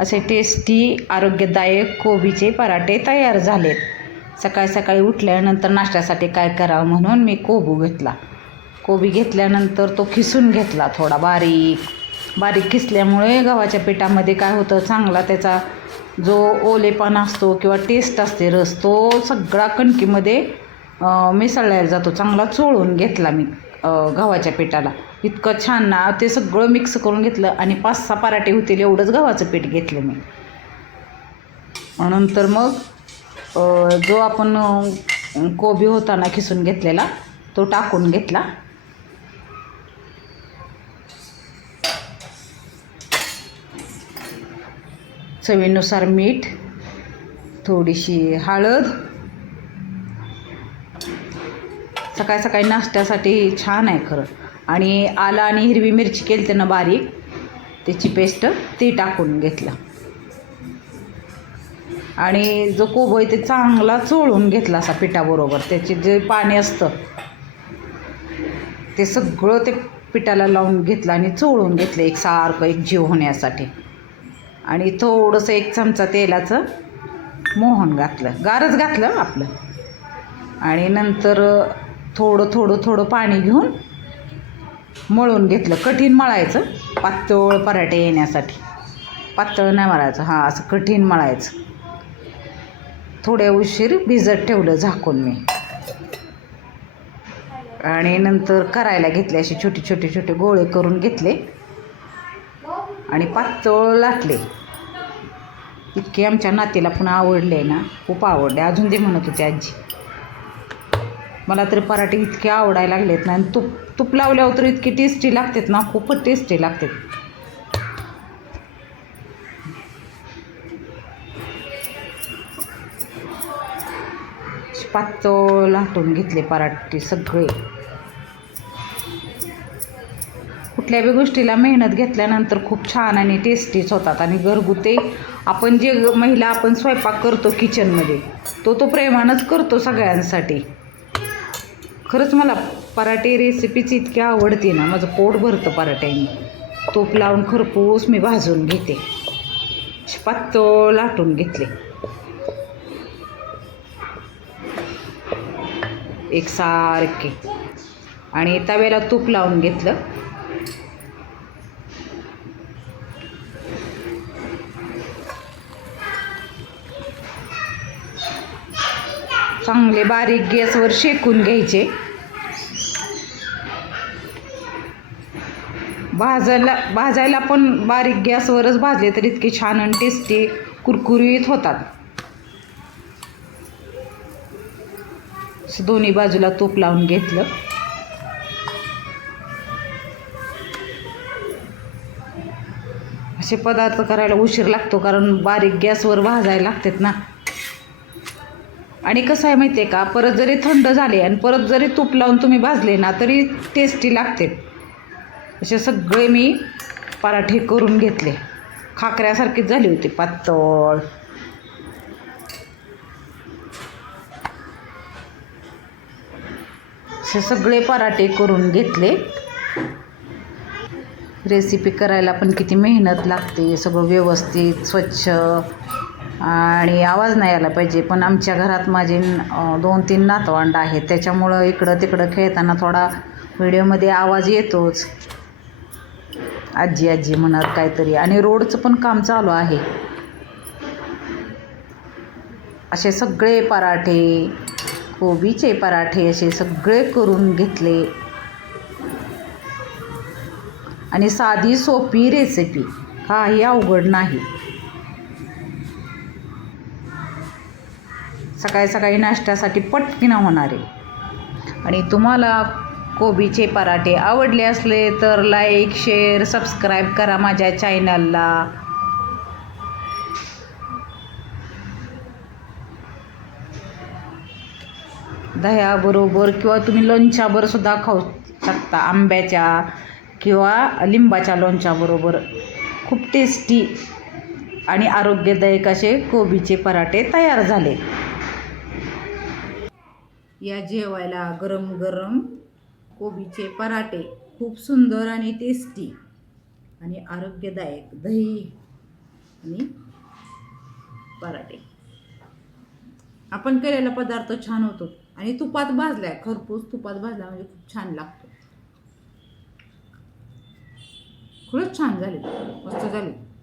असे टेस्टी आरोग्यदायक कोबीचे पराठे तयार झालेत. सकाळी सकाळी उठल्यानंतर नाश्त्यासाठी काय करावं म्हणून मी कोबी घेतल्यानंतर तो खिसून घेतला. थोडा बारीक खिसल्यामुळे गव्हाच्या पिठामध्ये काय होतं, चांगला त्याचा जो ओलेपणा असतो किंवा टेस्ट असते, रस, तो सगळा कणकीमध्ये मिसळला जातो. चांगला चोळून घेतला मी गव्हाच्या पिठाला. इतकं छान ना, ते सगळं मिक्स करून घेतलं आणि 5-6 पराठे होतील एवढंच गव्हाचं पीठ घेतलं मी. नंतर मग जो आपण कोबी होता ना खिसून घेतलेला, तो टाकून घेतला. चवीनुसार मीठ, थोडीशी हळद. सकाळी सकाळी नाश्त्यासाठी छान आहे खरं. आणि आलं आणि हिरवी मिरची केली त्यांना बारीक, त्याची पेस्ट ती टाकून घेतला. आणि जो कोबी ते चांगला चोळून घेतला असा पिठाबरोबर. त्याचे जे पाणी असतं ते सगळं ते पिठाला लावून घेतलं आणि चोळून घेतलं एकसारखं, एक जीव होण्यासाठी. आणि थोडंसं 1 चमचा तेलाचं मोहन घातलं, गारच घातलं आपलं. आणि नंतर थोडं पाणी घेऊन मळून घेतलं. कठीण मळायचं, पातळ पराठे येण्यासाठी. पातळ नाही मळायचं, असं कठीण मळायचं. थोड्या उशीर भिजत ठेवलं झाकून मी. आणि नंतर करायला घेतले. असे छोटे गोळे करून घेतले आणि पातळ लाटले. इतके आमच्या नातीला पण आवडले ना, खूप आवडले. अजून ते म्हणत होते आजी, मला तरी पराठे इतके आवडायला लागलेत ना. आणि तूप लावल्यावर तर इतके टेस्टी लागतात ना, खूपच टेस्टी लागतात. पातळ लाटून घेतले पराठे सगळे. कुठल्या बी गोष्टीला मेहनत घेतल्यानंतर खूप छान आणि टेस्टीच होतात. आणि घरगुती आपण जे महिला आपण स्वयंपाक करतो किचनमध्ये, तो प्रेमानंच करतो सगळ्यांसाठी. खरंच मला पराठे रेसिपीच इतकी आवडते ना, माझं पोट भरतं पराठ्याने. तूप लावून खरपूस मी भाजून घेते. पातळ लाटून घेतले एकसारखे. आणि तव्याला तूप लावून घेतलं. चांगले बारीक गॅसवर शेकून घ्यायचे. भाजायला पण बारीक गॅसवरच भाजले तर इतके छान आणि टेस्टी कुरकुरीत होतात. दोन्ही बाजूला तूप लावून घेतलं. असे पदार्थ करायला उशीर लागतो, कारण बारीक गॅसवर भाजायला लागतात ना. आणि कसं आहे माहिती आहे का, परत जरी थंड झाले आणि परत जरी तूप लावून तुम्ही भाजले ना, तरी टेस्टी लागते. असे सगळे मी पराठे करून घेतले. खाकऱ्यासारखीच झाली होती पातळ. असे सगळे पराठे करून घेतले. रेसिपी करायला पण किती मेहनत लागते. सगळं व्यवस्थित स्वच्छ आणि आवाज नाही आला पाहिजे. पण आमच्या घरात माझे 2-3 नातवंड आहेत, त्याच्यामुळं इकडं तिकडं खेळताना थोडा व्हिडिओमध्ये आवाज येतोच. आजी म्हणत काहीतरी. आणि रोडचं पण काम चालू आहे. असे सगळे पराठे, कोबीचे पराठे असे सगळे करून घेतले. आणि साधी सोपी रेसिपी, काही अवघड नाही. सकाळी सकाळी नाश्त्यासाठी पटकन होणारे. आणि तुम्हाला कोबीचे पराठे आवडले असले तर लाईक, शेअर, सबस्क्राईब करा माझ्या चॅनलला. दह्याबरोबर किंवा तुम्ही लोणच्याबरोबर सुद्धा खाऊ शकता. आंब्याच्या किंवा लिंबाच्या लोणच्याबरोबर खूप टेस्टी आणि आरोग्यदायक असे कोबीचे पराठे तयार झाले. या जेवायला गरम गरम कोबीचे पराठे खूप सुंदर आणि टेस्टी आणि आरोग्यदायक. दही आणि पराठे. आपण केलेला पदार्थ छान होतो आणि तुपात भाजलाय, खरपूस तुपात भाजला म्हणजे खूप छान लागतो. खरंच छान झाले, मस्त झाले.